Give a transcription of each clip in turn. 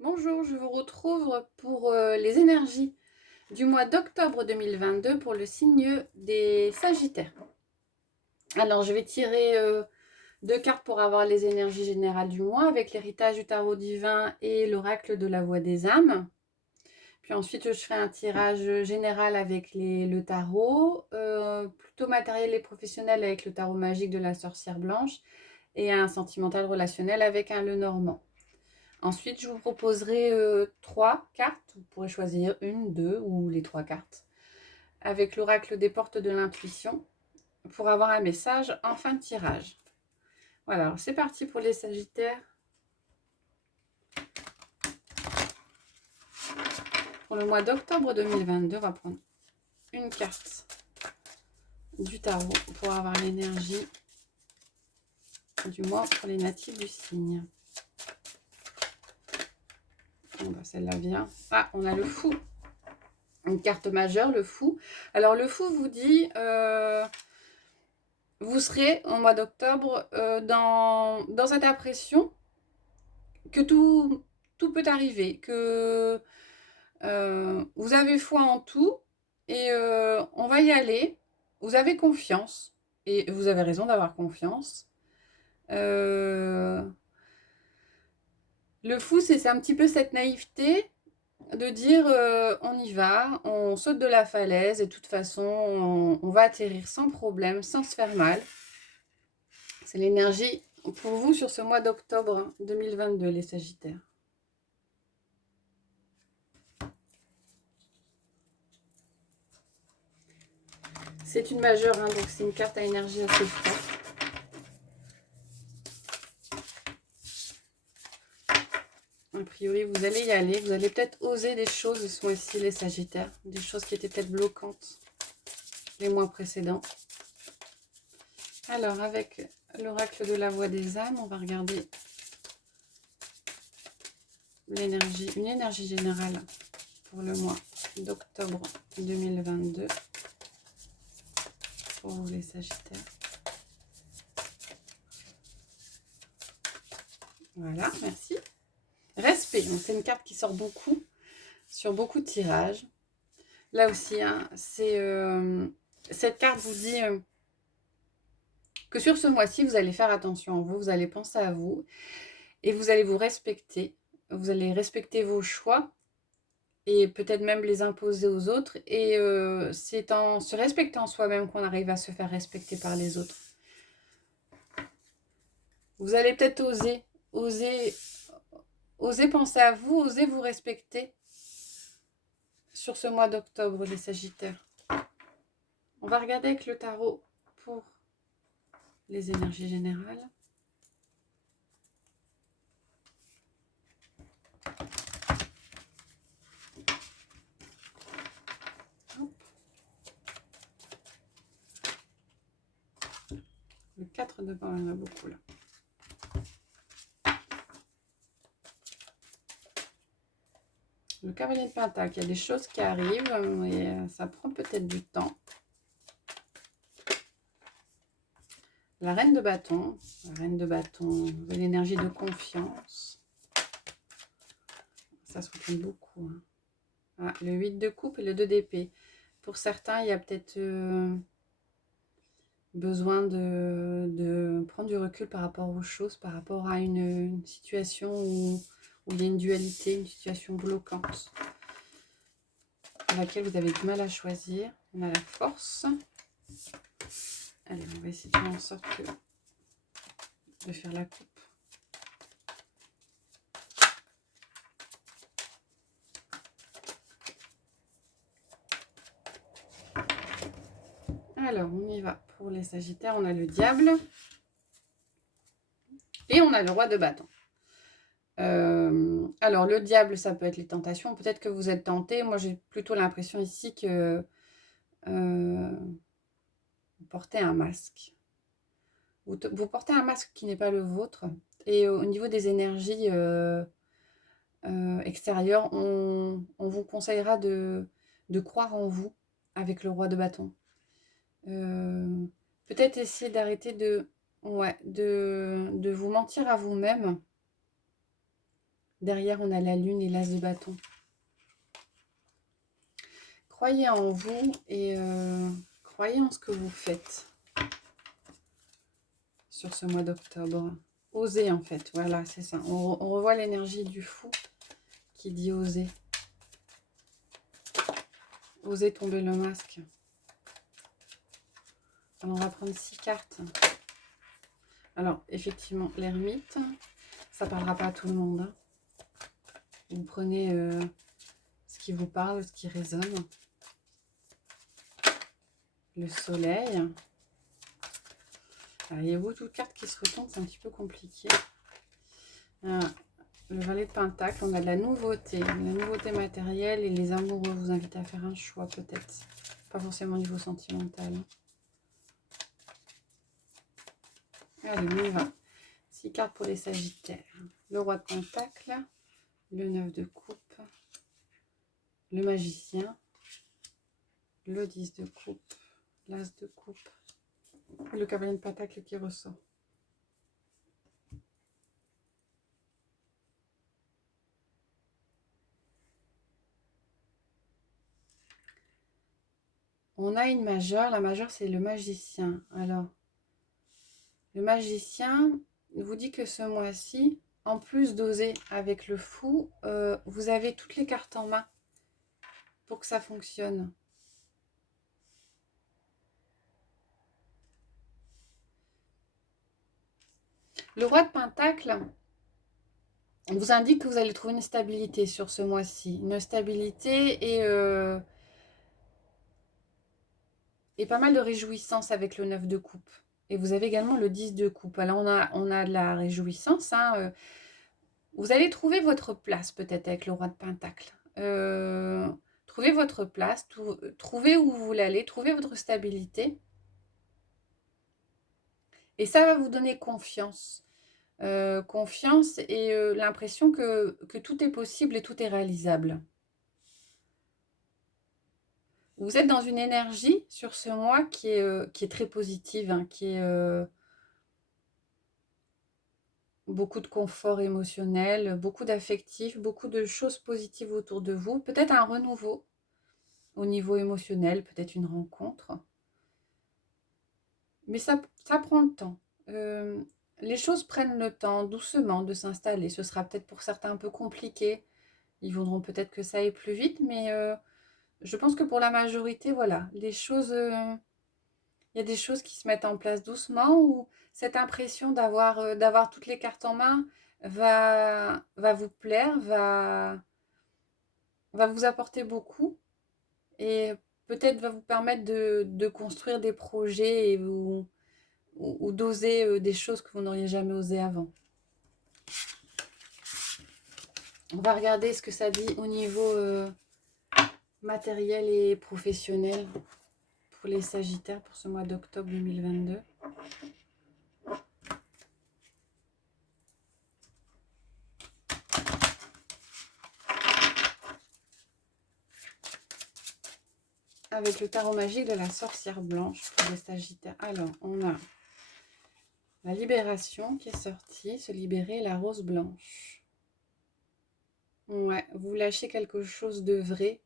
Bonjour, je vous retrouve pour les énergies du mois d'octobre 2022 pour le signe des Sagittaires. Alors, je vais tirer deux cartes pour avoir les énergies générales du mois avec l'héritage du tarot divin et l'oracle de la voix des âmes. Puis ensuite, je ferai un tirage général avec le tarot, plutôt matériel et professionnel avec le tarot magique de la sorcière blanche et un sentimental relationnel avec un Lenormand. Ensuite, je vous proposerai trois cartes. Vous pourrez choisir une, deux ou les trois cartes. Avec l'oracle des portes de l'intuition pour avoir un message en fin de tirage. Voilà, alors c'est parti pour les Sagittaires. Pour le mois d'octobre 2022, on va prendre une carte du tarot pour avoir l'énergie du mois pour les natifs du signe. Bon, bah, celle-là vient. Ah, on a le fou. Une carte majeure, le fou. Alors, le fou vous dit... vous serez au mois d'octobre dans cette impression que tout peut arriver, que vous avez foi en tout et on va y aller. Vous avez confiance et vous avez raison d'avoir confiance. Le fou, c'est un petit peu cette naïveté de dire on y va, on saute de la falaise et de toute façon on va atterrir sans problème, sans se faire mal. C'est l'énergie pour vous sur ce mois d'octobre 2022, les Sagittaires. C'est une majeure, hein, donc c'est une carte à énergie assez forte. A priori, vous allez y aller. Vous allez peut-être oser des choses ce mois-ci, les Sagittaires. Des choses qui étaient peut-être bloquantes les mois précédents. Alors, avec l'oracle de la voix des âmes, on va regarder l'énergie, une énergie générale pour le mois d'octobre 2022 pour vous, les Sagittaires. Voilà, merci. Respect, c'est une carte qui sort beaucoup sur beaucoup de tirages. Là aussi, hein, cette carte vous dit que sur ce mois-ci, vous allez faire attention à vous, vous allez penser à vous et vous allez vous respecter. Vous allez respecter vos choix et peut-être même les imposer aux autres. Et c'est en se respectant soi-même qu'on arrive à se faire respecter par les autres. Vous allez peut-être oser penser à vous, oser vous respecter sur ce mois d'octobre, les Sagittaires. On va regarder avec le tarot pour les énergies générales. Le 4 de bas, il y en a beaucoup là. Le cavalier de Pentacle, il y a des choses qui arrivent et ça prend peut-être du temps. La reine de bâton, l'énergie de confiance. Ça se retrouve beaucoup. Hein. Ah, le 8 de coupe et le 2 d'épée. Pour certains, il y a peut-être besoin de prendre du recul par rapport aux choses, par rapport à une situation où il y a une dualité, une situation bloquante, à laquelle vous avez du mal à choisir. On a la force. Allez, on va essayer de faire en sorte de faire la coupe. Alors, on y va. Pour les Sagittaires, on a le diable. Et on a le roi de bâton. Alors, le diable, ça peut être les tentations. Peut-être que vous êtes tenté. Moi, j'ai plutôt l'impression ici que vous portez un masque. Vous portez un masque qui n'est pas le vôtre. Et au niveau des énergies extérieures, on vous conseillera de croire en vous avec le roi de bâton. Peut-être essayer d'arrêter de vous mentir à vous-même, Derrière, on a la lune et l'as de bâton. Croyez en vous et croyez en ce que vous faites sur ce mois d'octobre. Osez en fait, voilà, c'est ça. On revoit l'énergie du fou qui dit oser. Oser tomber le masque. Alors, on va prendre 6 cartes. Alors, effectivement, l'ermite, ça ne parlera pas à tout le monde. Hein. Vous prenez ce qui vous parle, ce qui résonne. Le soleil. Alors, il y a beaucoup de cartes qui se retournent, c'est un petit peu compliqué. Le valet de pentacle, on a de la nouveauté matérielle et les amoureux vous invitent à faire un choix peut-être. Pas forcément au niveau sentimental. Allez, on y va. 6 cartes pour les sagittaires. Le roi de pentacle, le 9 de coupe, le magicien, le 10 de coupe, l'as de coupe, le cavalier de pentacle qui ressort. On a une majeure. La majeure, c'est le magicien. Alors, le magicien vous dit que ce mois-ci, en plus d'oser avec le fou, vous avez toutes les cartes en main pour que ça fonctionne. Le roi de pentacle vous indique que vous allez trouver une stabilité sur ce mois-ci. Une stabilité et pas mal de réjouissance avec le 9 de coupe. Et vous avez également le 10 de coupe. Alors, on a de la réjouissance. Hein, vous allez trouver votre place peut-être avec le roi de pentacle. Trouvez votre place, trouvez où vous voulez aller, trouvez votre stabilité. Et ça va vous donner confiance. Confiance et l'impression que tout est possible et tout est réalisable. Vous êtes dans une énergie sur ce mois qui est très positive, hein, qui est beaucoup de confort émotionnel, beaucoup d'affectif, beaucoup de choses positives autour de vous. Peut-être un renouveau au niveau émotionnel, peut-être une rencontre. Mais ça prend le temps. Les choses prennent le temps doucement de s'installer. Ce sera peut-être pour certains un peu compliqué. Ils voudront peut-être que ça aille plus vite, mais je pense que pour la majorité, voilà, les choses, il y a des choses qui se mettent en place doucement ou cette impression d'avoir toutes les cartes en main va vous plaire, va vous apporter beaucoup et peut-être va vous permettre de construire des projets et ou d'oser des choses que vous n'auriez jamais osé avant. On va regarder ce que ça dit au niveau matériel et professionnel pour les Sagittaires pour ce mois d'octobre 2022. Avec le tarot magique de la sorcière blanche pour les Sagittaires. Alors, on a la libération qui est sortie, se libérer, la rose blanche. Ouais, vous lâchez quelque chose de vrai.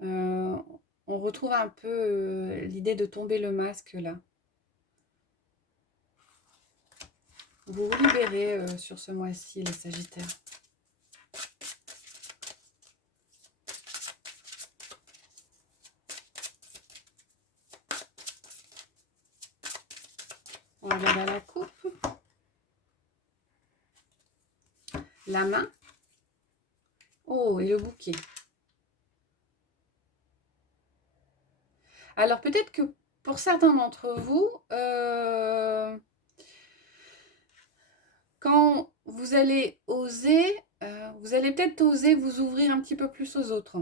On retrouve un peu l'idée de tomber le masque là. Vous vous libérez sur ce mois-ci, les Sagittaires. On regarde à la coupe. La main. Oh, et le bouquet. Alors peut-être que pour certains d'entre vous, quand vous allez oser, vous allez peut-être oser vous ouvrir un petit peu plus aux autres.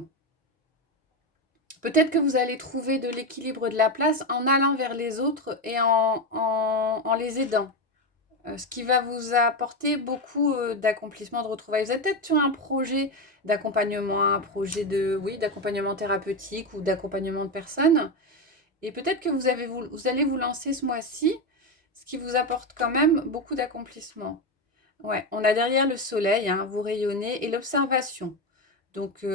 Peut-être que vous allez trouver de l'équilibre, de la place en allant vers les autres et en les aidant. Ce qui va vous apporter beaucoup d'accomplissement, de retrouvailles. Vous êtes peut-être sur un projet d'accompagnement, un projet d'accompagnement thérapeutique ou d'accompagnement de personnes. Et peut-être que vous allez vous lancer ce mois-ci, ce qui vous apporte quand même beaucoup d'accomplissement. Ouais, on a derrière le soleil, hein, vous rayonnez, et l'observation. Donc,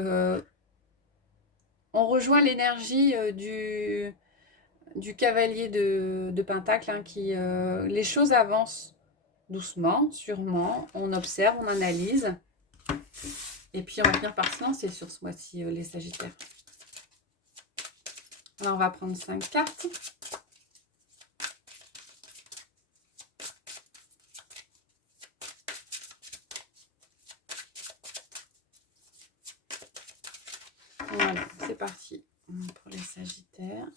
on rejoint l'énergie du cavalier de Pentacle, hein, les choses avancent doucement, sûrement. On observe, on analyse. Et puis, on va finir par se lancer sur ce mois-ci, les Sagittaires. Alors, on va prendre 5 cartes. Voilà, c'est parti pour les Sagittaires.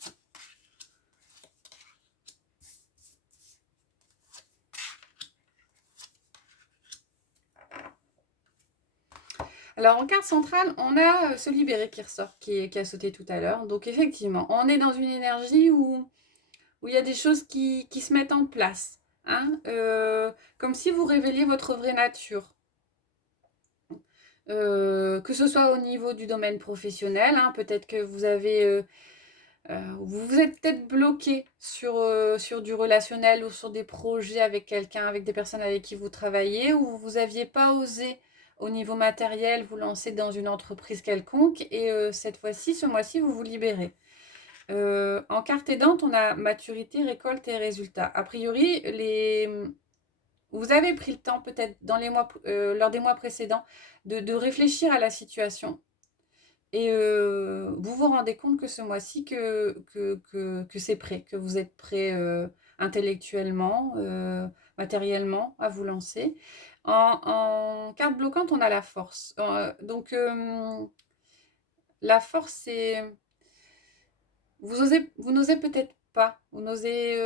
Alors, en carte centrale, on a se libérer qui ressort, qui a sauté tout à l'heure. Donc, effectivement, on est dans une énergie où il y a des choses qui se mettent en place. Hein, comme si vous révéliez votre vraie nature. Que ce soit au niveau du domaine professionnel, hein, peut-être que vous avez... vous vous êtes peut-être bloqué sur du relationnel ou sur des projets avec quelqu'un, avec des personnes avec qui vous travaillez, ou vous n'aviez pas osé au niveau matériel vous lancer dans une entreprise quelconque, et cette fois-ci, ce mois-ci, vous vous libérez. En carte aidante, on a maturité, récolte et résultat. A priori, vous avez pris le temps peut-être dans les mois, lors des mois précédents de réfléchir à la situation. Et vous vous rendez compte que ce mois-ci, que c'est prêt, que vous êtes prêt intellectuellement, matériellement à vous lancer. En carte bloquante, on a la force. Donc, la force, c'est... Vous n'osez peut-être pas. Vous n'osez...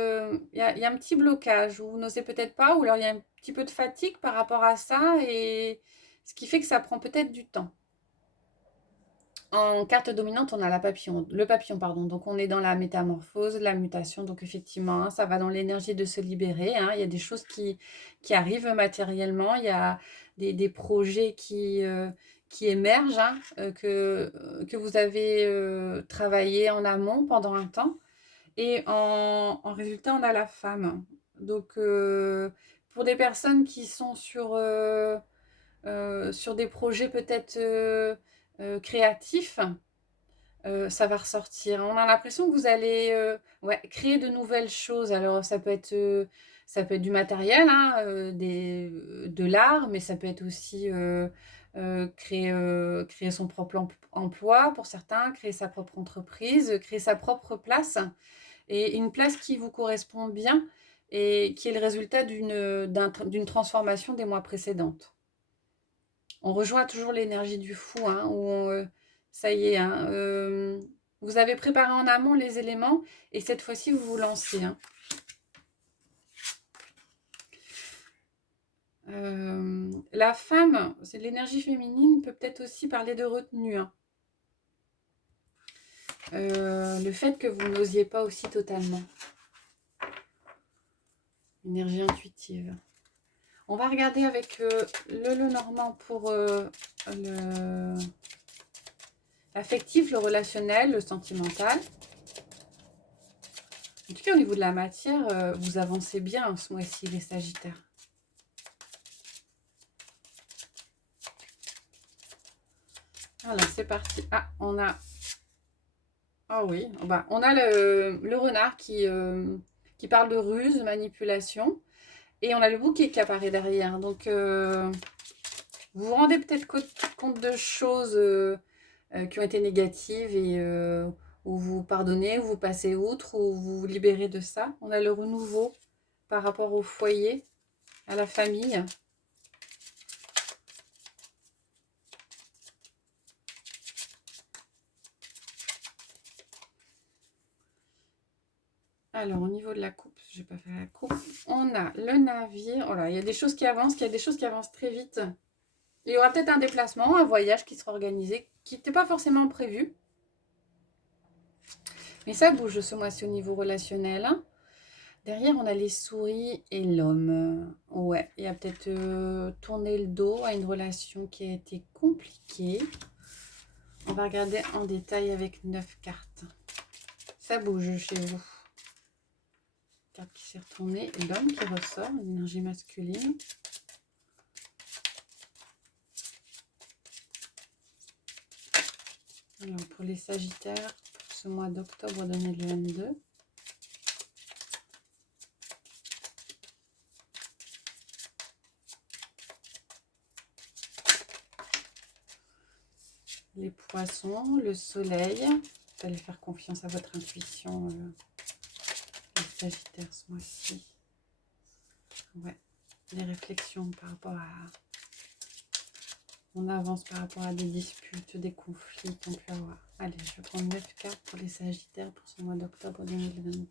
Il y a un petit blocage, ou vous n'osez peut-être pas, ou alors il y a un petit peu de fatigue par rapport à ça, et ce qui fait que ça prend peut-être du temps. En carte dominante, on a le papillon, pardon. Donc, on est dans la métamorphose, la mutation. Donc, effectivement, hein, ça va dans l'énergie de se libérer. Hein. Il y a des choses qui arrivent matériellement. Il y a des projets qui émergent, hein, que vous avez travaillé en amont pendant un temps. Et en résultat, on a la femme. Donc, pour des personnes qui sont sur des projets peut-être créatifs, ça va ressortir. On a l'impression que vous allez ouais, créer de nouvelles choses. Alors, ça peut être du matériel, hein, de l'art, mais ça peut être aussi créer son propre emploi pour certains, créer sa propre entreprise, créer sa propre place, et une place qui vous correspond bien et qui est le résultat d'une transformation des mois précédentes. On rejoint toujours l'énergie du fou, hein, ça y est, hein, vous avez préparé en amont les éléments, et cette fois-ci, vous vous lancez. Hein. La femme, c'est l'énergie féminine, peut peut-être aussi parler de retenue. Hein. Le fait que vous n'osiez pas aussi totalement. Énergie intuitive. On va regarder avec le Normand pour l'affectif, le relationnel, le sentimental. En tout cas, au niveau de la matière, vous avancez bien ce mois-ci, les Sagittaires. Voilà, c'est parti. Ah, on a... Ah oui, bah, on a le renard qui parle de ruse, de manipulation. Et on a le bouquet qui apparaît derrière. Donc, vous vous rendez peut-être compte de choses qui ont été négatives, et où vous pardonnez, où vous passez outre, où vous vous libérez de ça. On a le renouveau par rapport au foyer, à la famille. Alors, au niveau de la coupe, je vais pas faire la coupe. On a le navire. Voilà, il y a des choses qui avancent, très vite. Il y aura peut-être un déplacement, un voyage qui sera organisé, qui n'était pas forcément prévu. Mais ça bouge ce mois-ci au niveau relationnel. Derrière, on a les souris et l'homme. Ouais, il y a peut-être tourné le dos à une relation qui a été compliquée. On va regarder en détail avec 9 cartes. Ça bouge chez vous. Carte qui s'est retournée, l'homme qui ressort, une énergie masculine. Alors, pour les Sagittaires, pour ce mois d'octobre 2022. Les Poissons, le Soleil. Vous allez faire confiance à votre intuition, les Sagittaires, ce mois-ci. Ouais, des réflexions par rapport à... On avance par rapport à des disputes, des conflits qu'on peut avoir. Allez, je vais prendre 9 cartes pour les Sagittaires pour ce mois d'octobre 2022.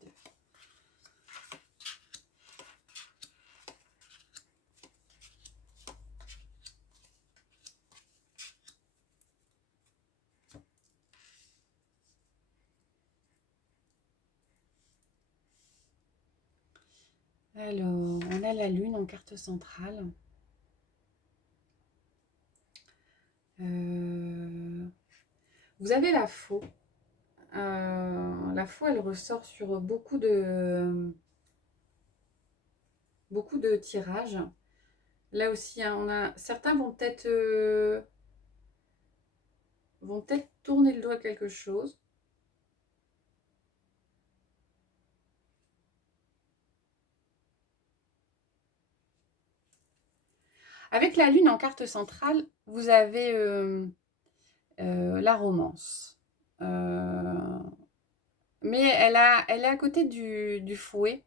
Alors, on a la Lune en carte centrale. Vous avez la Faux. La Faux, elle ressort sur beaucoup de tirages. Là aussi, hein, on a certains vont peut-être tourner le doigt à quelque chose. Avec la Lune en carte centrale, vous avez la romance. Mais elle est à côté du fouet.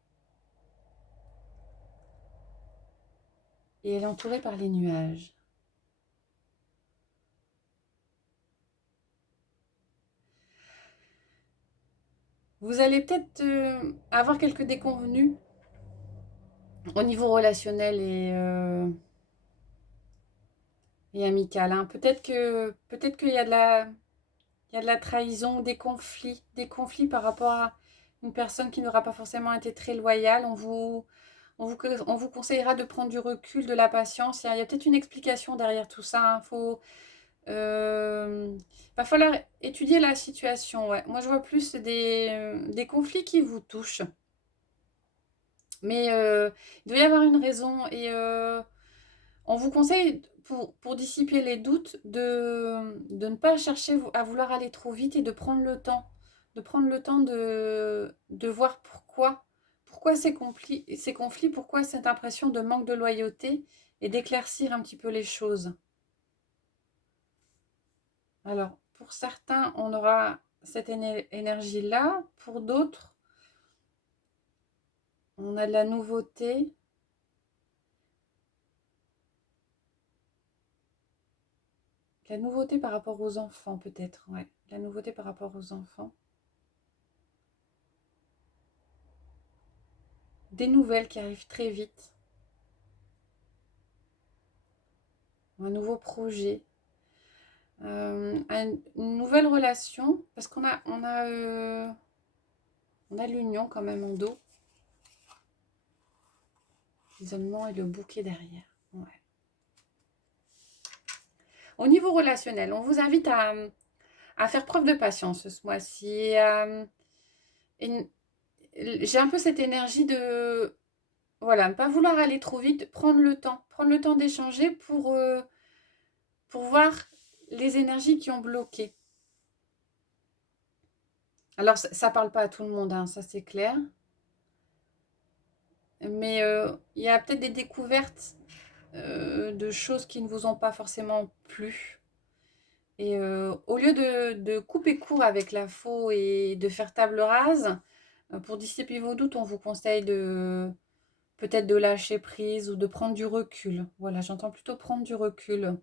Et elle est entourée par les nuages. Vous allez peut-être avoir quelques déconvenues au niveau relationnel et amical. Hein. Peut-être qu'il y a de la trahison, des conflits par rapport à une personne qui n'aura pas forcément été très loyale. On vous conseillera de prendre du recul, de la patience. Il y a peut-être une explication derrière tout ça. Va falloir étudier la situation. Ouais. Moi, je vois plus des conflits qui vous touchent. Mais il doit y avoir une raison. Et on vous conseille, pour dissiper les doutes, de ne pas chercher à vouloir aller trop vite et de prendre le temps. De prendre le temps de voir pourquoi ces conflits, pourquoi cette impression de manque de loyauté et d'éclaircir un petit peu les choses. Alors, pour certains, on aura cette énergie-là. Pour d'autres, on a de la nouveauté. La nouveauté par rapport aux enfants, peut-être. Ouais, la nouveauté par rapport aux enfants. Des nouvelles qui arrivent très vite. Un nouveau projet. Une nouvelle relation. Parce on a l'union quand même en dos. L'isolement et le bouquet derrière. Ouais. Au niveau relationnel, on vous invite à faire preuve de patience ce mois-ci. J'ai un peu cette énergie de... Voilà, ne pas vouloir aller trop vite, prendre le temps d'échanger pour voir les énergies qui ont bloqué. Alors, ça ne parle pas à tout le monde, hein, ça c'est clair. Mais il y a peut-être des découvertes de choses qui ne vous ont pas forcément plu. Et au lieu de couper court avec la faux et de faire table rase, pour dissiper vos doutes, on vous conseille peut-être de lâcher prise ou de prendre du recul. Voilà, j'entends plutôt prendre du recul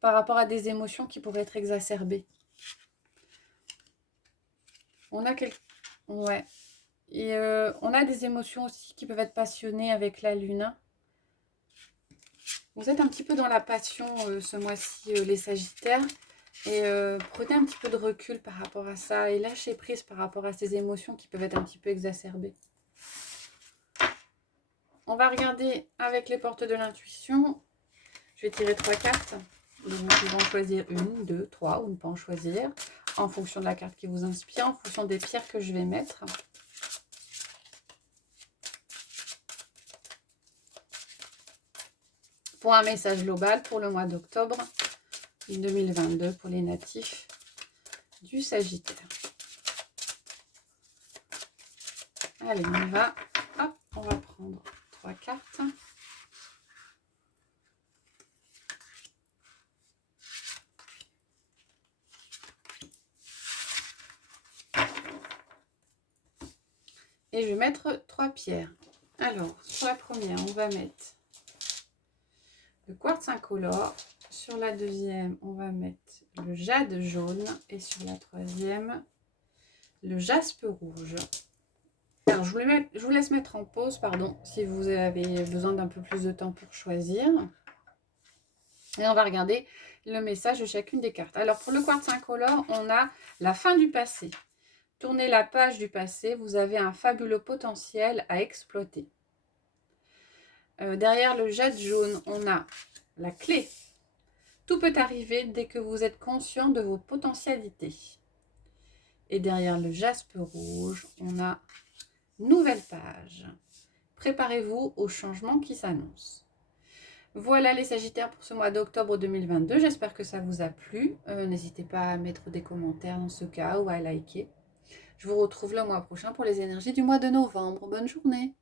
par rapport à des émotions qui pourraient être exacerbées. On a Ouais. Et on a des émotions aussi qui peuvent être passionnées avec la lune. Vous êtes un petit peu dans la passion ce mois-ci, les Sagittaires. Et prenez un petit peu de recul par rapport à ça et lâchez prise par rapport à ces émotions qui peuvent être un petit peu exacerbées. On va regarder avec les portes de l'intuition. Je vais tirer 3 cartes. Donc vous pouvez en choisir une, deux, trois, ou ne pas en choisir, en fonction de la carte qui vous inspire, en fonction des pierres que je vais mettre. Pour un message global pour le mois d'octobre 2022 pour les natifs du Sagittaire. Allez, on y va. Hop, on va prendre 3 cartes. Et je vais mettre 3 pierres. Alors, sur la première, on va mettre le quartz incolore. Sur la deuxième, on va mettre le jade jaune. Et sur la troisième, le jaspe rouge. Alors, je vous laisse mettre en pause, pardon, si vous avez besoin d'un peu plus de temps pour choisir. Et on va regarder le message de chacune des cartes. Alors, pour le quartz incolore, on a la fin du passé. Tournez la page du passé, vous avez un fabuleux potentiel à exploiter. Derrière le jade jaune, on a la clé. Tout peut arriver dès que vous êtes conscient de vos potentialités. Et derrière le jaspe rouge, on a nouvelle page. Préparez-vous au changement qui s'annonce. Voilà les Sagittaires pour ce mois d'octobre 2022. J'espère que ça vous a plu. N'hésitez pas à mettre des commentaires dans ce cas ou à liker. Je vous retrouve le mois prochain pour les énergies du mois de novembre. Bonne journée!